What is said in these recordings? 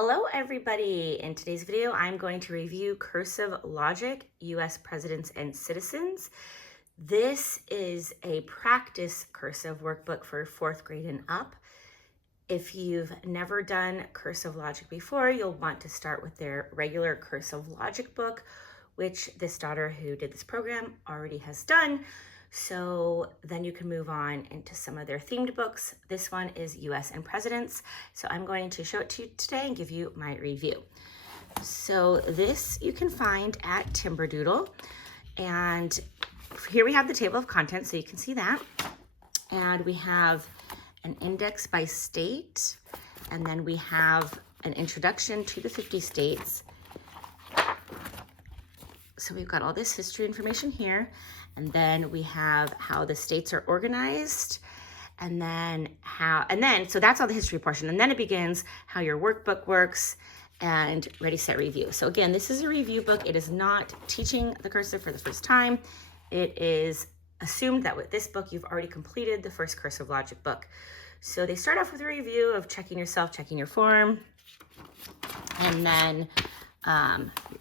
Hello everybody! In today's video, I'm going to review Cursive Logic, U.S. Presidents and Citizens. This is a practice cursive workbook for 4th grade and up. If you've never done Cursive Logic before, you'll want to start with their regular Cursive Logic book, which this daughter who did this program already has done. So then you can move on into some of their themed books. This one is U.S. and Presidents. So I'm going to show it to you today and give you my review. So this you can find at Timberdoodle. And here we have the table of contents, so you can see that. And we have an index by state. And then we have an introduction to the 50 states. So we've got all this history information here. And then we have how the states are organized, and then so that's all the history portion. And then it begins how your workbook works and ready, set, review. So again, this is a review book. It is not teaching the cursive for the first time. It is assumed that with this book, you've already completed the first Cursive Logic book. So they start off with a review of checking yourself, checking your form, and then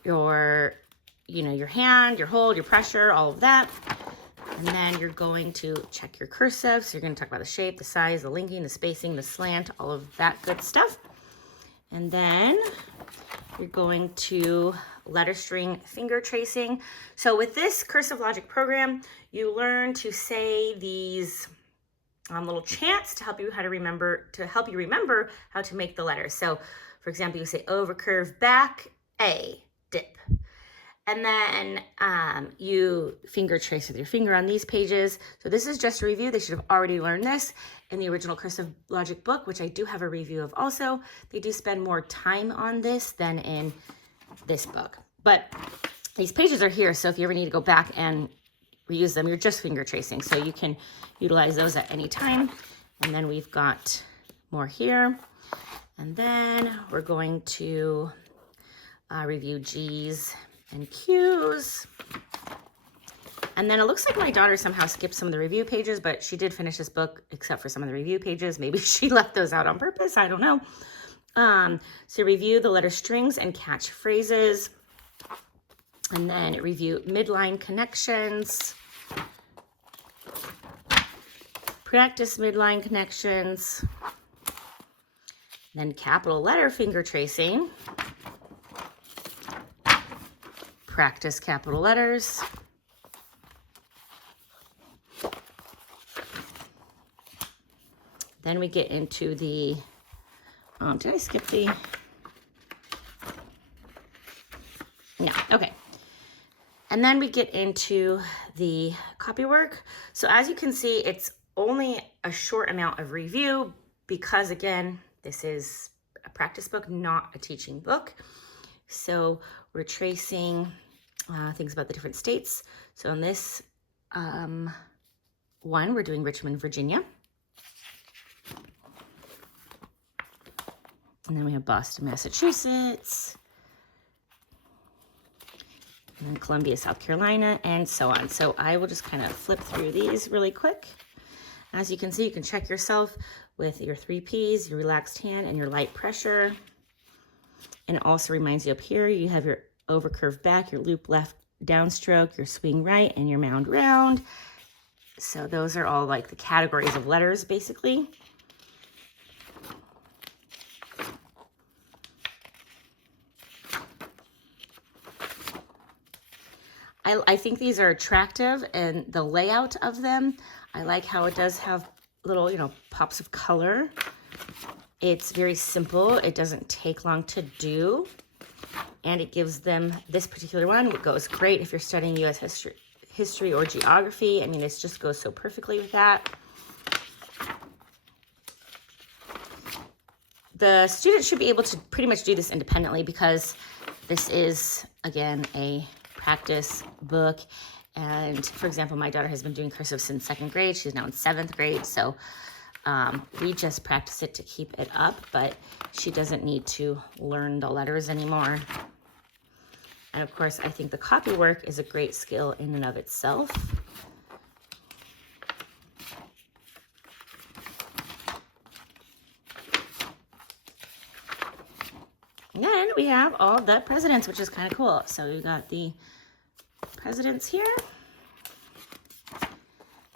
your hand, your hold, your pressure, all of that. And then you're going to check your cursive. So you're going to talk about the shape, the size, the linking, the spacing, the slant, all of that good stuff. And then you're going to letter string finger tracing. So with this Cursive Logic program, you learn to say these little chants to help you remember how to make the letters. So for example, you say over curve back, A, dip. And then you finger trace with your finger on these pages. So this is just a review. They should have already learned this in the original Cursive Logic book, which I do have a review of also. They do spend more time on this than in this book. But these pages are here, so if you ever need to go back and reuse them, you're just finger tracing. So you can utilize those at any time. And then we've got more here. And then we're going to review G's and Q's. And then it looks like my daughter somehow skipped some of the review pages, but she did finish this book except for some of the review pages. Maybe she left those out on purpose, I don't know. So review the letter strings and catchphrases. And then review midline connections. Practice midline connections. Then capital letter finger tracing. Practice capital letters. Then we get into the, did I skip the? No, okay. And then we get into the copywork. So as you can see, it's only a short amount of review because again, this is a practice book, not a teaching book. So we're tracing things about the different states. So in this one, we're doing Richmond, Virginia. And then we have Boston, Massachusetts. And then Columbia, South Carolina, and so on. So I will just kind of flip through these really quick. As you can see, you can check yourself with your 3 Ps, your relaxed hand, and your light pressure. And it also reminds you up here, you have your over curve back, your loop left downstroke, your swing right, and your mound round. So those are all like the categories of letters, basically. I think these are attractive, and the layout of them, I like how it does have little, pops of color. It's very simple. It doesn't take long to do. And it gives them, this particular one, it goes great if you're studying U.S. history or geography. I mean, this just goes so perfectly with that. The student should be able to pretty much do this independently because this is, again, a practice book. And for example, my daughter has been doing cursive since 2nd grade. She's now in 7th grade. So we just practice it to keep it up, but she doesn't need to learn the letters anymore. And of course, I think the copywork is a great skill in and of itself. And then we have all the presidents, which is kind of cool. So we've got the presidents here.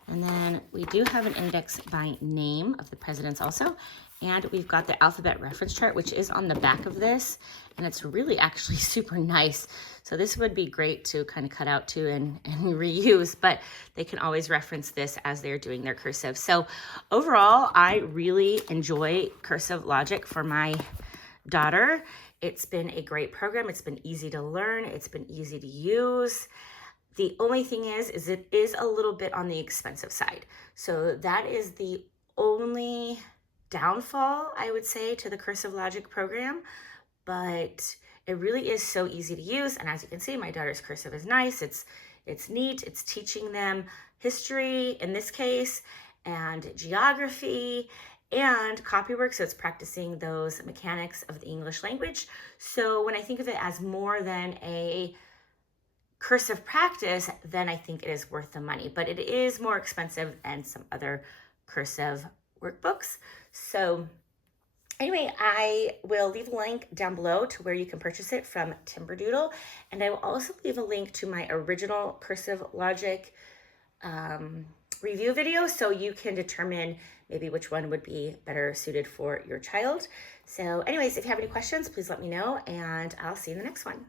And then we do have an index by name of the presidents also. And we've got the alphabet reference chart, which is on the back of this. And it's really actually super nice. So this would be great to kind of cut out to and reuse, but they can always reference this as they're doing their cursive. So overall, I really enjoy Cursive Logic for my daughter. It's been a great program. It's been easy to learn. It's been easy to use. The only thing is it is a little bit on the expensive side. So that is the only downfall, I would say, to the Cursive Logic program. But it really is so easy to use. And as you can see, my daughter's cursive is nice. It's neat. It's teaching them history in this case, and geography, and copywork. So it's practicing those mechanics of the English language. So when I think of it as more than a cursive practice, then I think it is worth the money, but it is more expensive than some other cursive workbooks. So anyway, I will leave a link down below to where you can purchase it from Timberdoodle, and I will also leave a link to my original Cursive Logic review video, so you can determine maybe which one would be better suited for your child. So anyways, if you have any questions, please let me know, and I'll see you in the next one.